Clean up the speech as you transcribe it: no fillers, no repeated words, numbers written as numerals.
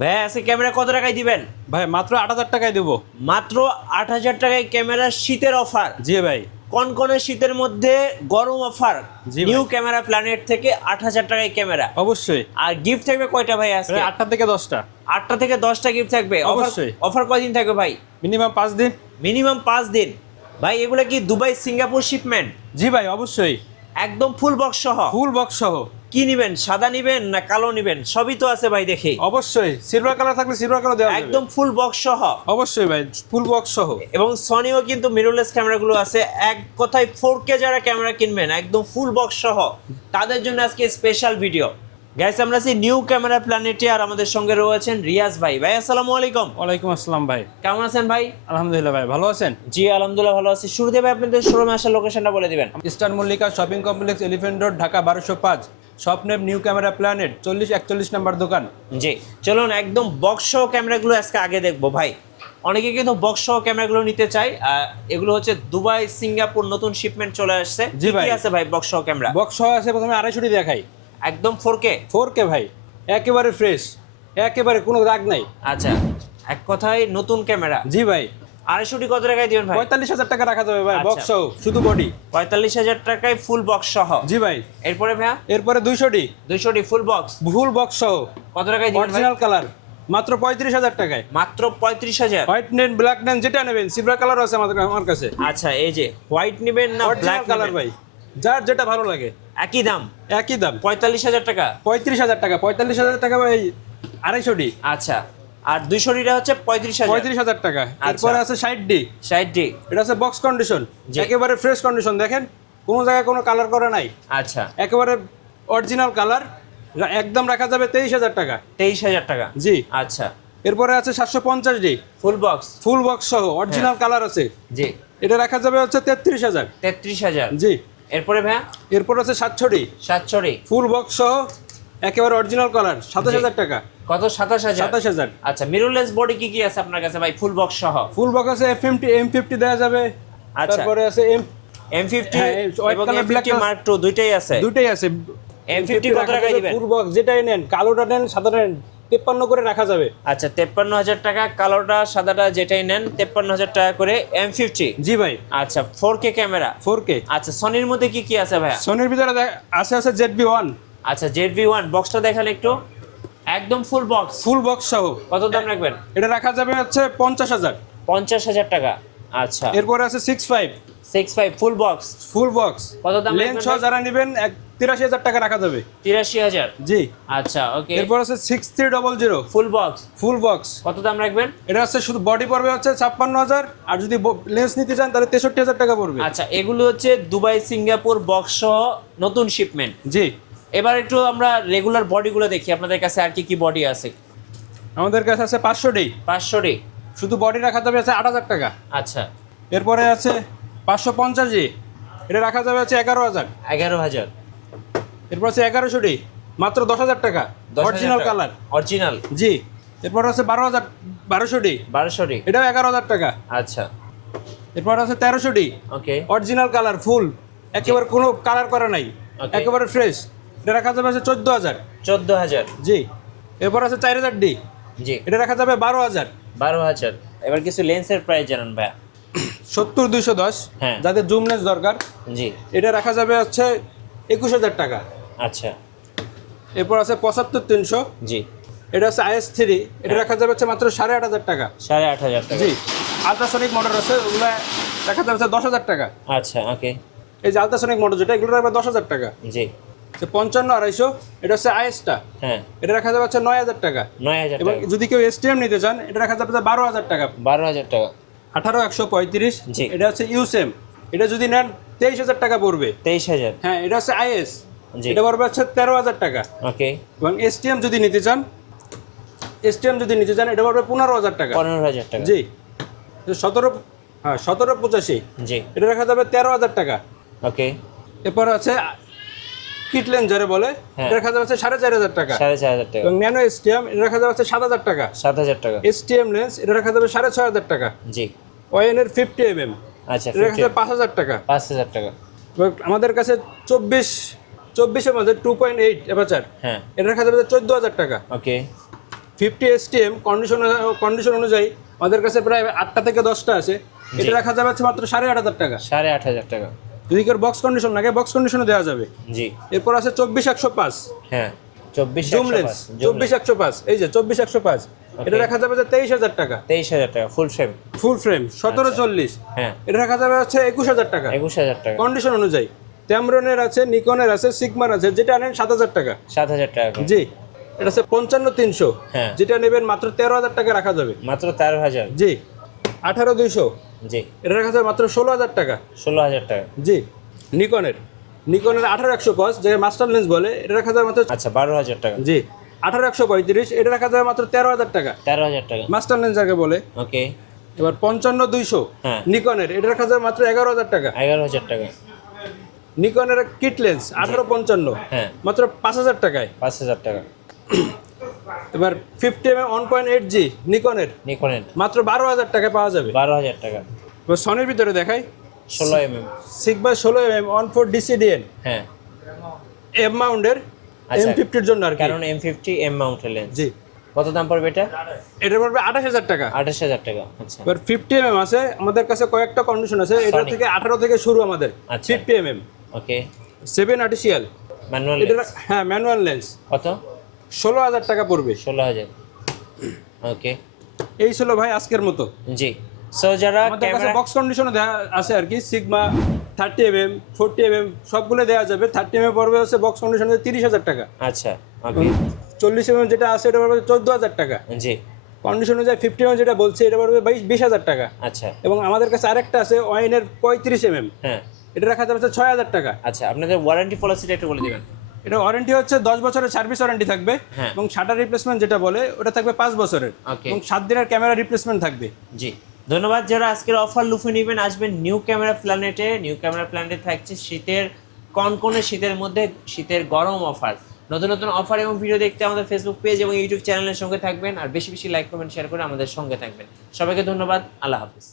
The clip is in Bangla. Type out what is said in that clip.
ভাই আজকে ক্যামেরা কত টাকায় দিবেন? ভাই মাত্র ৮,০০০ টাকায় দেবো। মাত্র ৮,০০০ টাকায় ক্যামেরা, শীতের অফার। জি ভাই। কনকনে শীতের মধ্যে গরম অফার। জি নিউ ভাই। ক্যামেরা প্ল্যানেট থেকে ৮,০০০ টাকায় ক্যামেরা। অবশ্যই। আর গিফট থাকবে কয়টা ভাই আজকে? ৮টা থেকে 10টা। 8টা থেকে 10টা গিফট থাকবে। অবশ্যই। অফার কয়দিন থাকবে ভাই? মিনিমাম 5 দিন। মিনিমাম 5 দিন। ভাই এগুলো কি দুবাই সিঙ্গাপুর শিপমেন্ট? জি ভাই অবশ্যই। একদম ফুল বক্স সহ? ফুল বক্স সহ। কি নিবেন, সাদা নিবেন না কালো নিবেন? সবই তো আছে ভাই দেখি। অবশ্যই সিলভার কালার থাকলে সিলভার কালার দেওয়া যাবে। একদম ফুল বক্স সহ? অবশ্যই ভাই ফুল বক্স সহ। এবং সনিও কিন্তু মিররলেস ক্যামেরাগুলো আছে। এক কথায় 4K যারা ক্যামেরা কিনবেন একদম ফুল বক্স সহ, তাদের জন্য আজকে স্পেশাল ভিডিও। গাইস আমরা আছি নিউ ক্যামেরা প্ল্যানেটে, আর আমাদের সঙ্গে রয়েছেন রিয়াজ ভাই। ভাই আসসালামু আলাইকুম। ওয়ালাইকুম আসসালাম ভাই। কেমন আছেন ভাই? আলহামদুলিল্লাহ ভাই, ভালো আছেন? জি আলহামদুলিল্লাহ ভালো আছি। শুরুতে ভাই আপনাদের শোরুমে আসার লোকেশনটা বলে দিবেন। Star Mallika shopping complex, elephant road, Dhaka 1205। স্বপ্নের নিউ ক্যামেরা প্ল্যানেট 4041 নম্বর দোকান। জি চলুন একদম বক্স সহ ক্যামেরাগুলো আজকে আগে দেখবো ভাই। অনেকে কিন্তু বক্স সহ ক্যামেরাগুলো নিতে চায়। এগুলো হচ্ছে দুবাই সিঙ্গাপুর নতুন শিপমেন্ট চলে আসছে। জি ভাই। কি আছে ভাই বক্স সহ ক্যামেরা? বক্স সহ আছে, প্রথমে 250 দেখাই। একদম 4K? 4K ভাই, একেবারে ফ্রেশ, একেবারে কোনো দাগ নাই। আচ্ছা, এক কথায় নতুন ক্যামেরা। জি ভাই। 250 কত টাকায় দিবেন ভাই? 45,000 টাকা রাখা যাবে ভাই, আচ্ছা। বক্স সহ, শুধু বডি। 45,000 টাকায় ফুল বক্স সহ? জি ভাই। এরপরে ভাইয়া? এরপরে 200 200 ফুল বক্স? ফুল বক্স সহ, কত টাকায় দিবেন ভাই? অরিজিনাল কালার, মাত্র 35,000 টাকায়। মাত্র 35,000? হোয়াইট নেন, ব্ল্যাক নেন, যেটা নেবেন। সিলভার কালার আছে আমার কাছে। আচ্ছা, এই যে হোয়াইট নেবেন না ব্ল্যাক অরিজিনাল কালার ভাই, যার যেটা ভালো লাগে। একই দাম? একই দাম। 45,000 টাকা? 35,000 টাকা। 45,000 টাকা ভাই 250। আচ্ছা, আর 200 হচ্ছে 35,000? 35,000 টাকা। এরপরে আছে 60D। 60D? এটা আছে বক্স কন্ডিশন, জি। একেবারে ফ্রেশ কন্ডিশন। দেখেন কোনো জায়গায় কোনো কালার করা নাই, আচ্ছা, একেবারে অরিজিনাল কালার। একদম রাখা যাবে 23,000 টাকা। 23,000 টাকা? জি। আচ্ছা, এরপরে আছে 750D full box? Full box সহ, অরিজিনাল কালার আছে। জি। এটা রাখা যাবে হচ্ছে 33,000। 33,000? জি। এরপরে ভাইয়া? এরপর আছে 700D 700? ফুল বক্স সহ, একেবারে অরিজিনাল কালার, 27,000 টাকা। কত? 27,000? 27,000। আচ্ছা, মিররলেস বডি কি কি আছে আপনার কাছে ভাই ফুল বক্স সহ? ফুল বক্স আছে M50 দেওয়া যাবে। আচ্ছা। তারপরে আছে M50 হ্যাঁ, white এবং color, black M50 color। Mark II দুইটাই আছে? দুইটাই আছে। M50 কত টাকায় দিবেন? ফুল বক্স যেটাই নেন, কালোটা নেন সাদাটা নেন, 53 করে রাখা যাবে। আচ্ছা, 53,000 টাকা, কালোটা সাদাটা যেটাই নেন 53,000 টাকা করে। M50? জি ভাই। আচ্ছা, 4K ক্যামেরা? 4K। আচ্ছা, সনির মধ্যে কি কি আছে ভাইয়া? সোনির ভিতরে আছে ZV-1 আচ্ছা, ZV-1 বক্সটা দেখান একটু। একদম ফুল বক্স? ফুল বক্স সহ। কত দাম রাখবেন? এটা রাখা যাবে হচ্ছে 50,000। 50,000 টাকা? আচ্ছা। এরপরে আছে 65 65 ফুল বক্স? Full box. কত দাম লেন্স রাখবেন সহ ভাই? যারা নেবেন 83,000 টাকা রাখা যাবে। 83,000? জি। আচ্ছা, ওকে। এরপর আছে 6300 ফুল বক্স? Full box. কত দাম রাখবেন? এটা আছে শুধু বডি পড়বে হচ্ছে 56,000, আর যদি লেন্স নিতে চান তাহলে 63,000 টাকা পড়বে। আচ্ছা, এগুলো হচ্ছে দুবাই সিঙ্গাপুর বক্স সহ নতুন শিপমেন্ট। জি। এবার একটু আমরা রেগুলার বডিগুলো দেখি আপনাদের কাছে আর কি কি বডি আছে। আমাদের কাছে আছে 500D 500D? শুধু বডি রাখা যাবে আছে 8,000 টাকা। আচ্ছা। এরপরে আছে 550D, এটা রাখা যাবে হচ্ছে 11,000। 11,000? এরপর আছে 1100D, মাত্র 10,000 টাকা, অরিজিনাল কালার। অরিজিনাল? জি। এরপর আছে 12,000 1200D? এটাও 11,000 টাকা। আচ্ছা, এরপর আছে 1300D, ওকে। অরিজিনাল কালার, ফুল, একেবারে কোনো কালার করা নাই, Okay. একেবারে ফ্রেশ। এটা রাখা যাবে হচ্ছে 14,000। 14,000? জি। এরপর আছে 4000D, জি। এটা রাখা যাবে 12,000। 12,000? এবার কিছু লেন্সের প্রাইস জানান ভাইয়া। 70-210, হ্যাঁ। যাদের জুম লেন্স দরকার, জি। এটা রাখা যাবে হচ্ছে 21,000 টাকা। আচ্ছা। এরপর আছে 75-300, জি। এটা হচ্ছে IS3, এটা রাখা যাবে হচ্ছে মাত্র 8,500 টাকা। 8,500 টাকা? জি। আলট্রাসনিক মোটর আছে, ওগুলো রাখা যাবে হচ্ছে 10,000 টাকা। আচ্ছা, ওকে। এই যে আলট্রাসনিক মোটর যেটা, এগুলো রাখবে 10,000 টাকা। জি। 55-250, এটা হচ্ছে IS-টা, হ্যাঁ। এটা রাখা যাবে হচ্ছে 9,000 টাকা। 9,000 এবং টাকা? যদি কেউ STM নিতে চান, এটা রাখা যাবে 12,000 টাকা। 12,000 টাকা? 18-135, জি। এটা হচ্ছে USM, এটা যদি নেন 23,000 টাকা পড়বে। 23,000? হ্যাঁ, এটা হচ্ছে IS, জি। এটা পড়বে হচ্ছে 13,000 টাকা। ওকে। এবং STM যদি নিতে চান, এটা পড়বে 15,000 টাকা। 15,000 টাকা? জি। 17-85, জি। এটা রাখা যাবে 13,000 টাকা। ওকে। এরপর আছে কিট লেন্স যারা বলে, হ্যাঁ। এটা রাখা যাবে হচ্ছে 4,500 টাকা। 4,500 টাকা? এবং ন্যানো STM, এটা রাখা যাবে হচ্ছে 7,000 টাকা। 7,000 টাকা? STM লেন্স, এটা রাখা যাবে 6,500 টাকা। জি। ON এর 50mm, আচ্ছা, এটা রাখা যাবে 5,000 টাকা। 5,000 টাকা? এবং আমাদের কাছে 24-24 এর মধ্যে 2.8 অ্যাপারচার, হ্যাঁ। এটা রাখা যাবে 14,000 টাকা। ওকে। 50 STM কন্ডিশন অনুযায়ী আমাদের কাছে প্রায় 8টা থেকে 10টা আছে। এটা রাখা যাবে হচ্ছে মাত্র 8,500 টাকা। 8,500 টাকা। যদি কেউ বক্স কন্ডিশন লাগে বক্স কন্ডিশনে দেওয়া যাবে। জি। এরপর আছে 24-105। হ্যাঁ 24 জুম লেন্স 24-105, এই যে 24-105, এটা রাখা যাবে যে 23,000 টাকা। 23,000 টাকা ফুল ফ্রেম। ফুল ফ্রেম 1740। হ্যাঁ এটা রাখা যাবে হচ্ছে 21,000 টাকা 21,000 টাকা। কন্ডিশন অনুযায়ী। ট্যামরনের আছে, নিকনের আছে, সিগমার আছে, যেটা নেন 7,000 টাকা। 7,000 টাকা করে। জি। এটা আছে 55-300, হ্যাঁ। যেটা নেবেন মাত্র 13,000 টাকা রাখা যাবে। মাত্র 13,000। জি। 18-200, জি। এটা রাখা যাবে মাত্র 16,000 টাকা। 16,000 টাকা। জি। নিকনের 18-105, যে মাস্টার লেন্স বলে, এটা রাখা যাবে মাত্র। আচ্ছা 12,000 টাকা। জি। 18-135, এটা রাখা যাবে মাত্র 13,000 টাকা। 13,000 টাকা। মাস্টার লেন্স যাকে বলে। ওকে। এবার 55-200, হ্যাঁ। নিকনের, এটা রাখা যাবে মাত্র 11,000 টাকা। 11,000 টাকা। নিকনের কিট লেন্স 18-55, হ্যাঁ মাত্র 5,000 টাকায়। 5,000 টাকা। এবার 50mm 1.8G নিকনের নিকনের মাত্র 12,000 টাকায় পাওয়া যাবে। 12,000 টাকা। এবার সনির ভিতরে দেখাই 16mm। সিগমা 16mm 14 DCDN হ্যাঁ এম মাউন্টের, আচ্ছা। M50 এর জন্য আর কি। কারণ M50 এম মাউন্টের লেন্স। জি। কত দাম পড়বে এটা? এটা পড়বে 28,000 টাকা। 28,000 টাকা। আচ্ছা। এবার 50mm আছে আমাদের কাছে, কয়েকটা কন্ডিশন আছে। এটা Sony। থেকে 18 থেকে শুরু আমাদের। আচ্ছা। 50mm ওকে। 7 আর্টিসিয়াল ম্যানুয়াল এটা, হ্যাঁ ম্যানুয়াল লেন্স, কত? 16,000 টাকা পড়বে। 16,000। ওকে। এই ছিল ভাই আজকের মতো। জি। সো যারা আমাদের কাছে ক্যামেরা বক্স কন্ডিশনে দেওয়া আছে আর কি। সিগমা 30mm 40mm সবগুলো দেওয়া যাবে। 30mm পড়বে হচ্ছে বক্স কন্ডিশনে 30,000 টাকা। আচ্ছা ওকে। 40mm যেটা আছে এটা পড়বে 14,000 টাকা। জি। কন্ডিশন অনুযায়ী 50mm যেটা বলছে এটা পড়বে 20,000 টাকা। আচ্ছা। এবং আমাদের কাছে আরেকটা আছে ওয়াইনের 35mm, হ্যাঁ এটা রাখা যাবে 6,000 টাকা। আচ্ছা আপনাদের ওয়ারেন্টি পলিসিটা একটু বলে দিবেন। এটা ওয়ারেন্টি হচ্ছে 10 বছরের সার্ভিস ওয়ারেন্টি থাকবে। হ্যাঁ। এবং শাটার রিপ্লেসমেন্ট যেটা বলে ওটা থাকবে 5 বছরের। ওকে। এবং 7 দিনের ক্যামেরা রিপ্লেসমেন্ট থাকবে। জি। ধন্যবাদ। যারা আজকের অফার লুফে নেবেন আসবেন নিউ ক্যামেরা প্ল্যানেটে। নিউ ক্যামেরা প্ল্যানেটে থাকছে শীতের কনকনে শীতের মধ্যে শীতের গরম অফার। নতুন নতুন অফার এবং ভিডিও দেখতে আমাদের ফেসবুক পেজ এবং ইউটিউব চ্যানেলের সঙ্গে থাকবেন। আর বেশি বেশি লাইক কমেন্ট শেয়ার করে আমাদের সঙ্গে থাকবেন। সবাইকে ধন্যবাদ। আল্লাহ হাফিজ।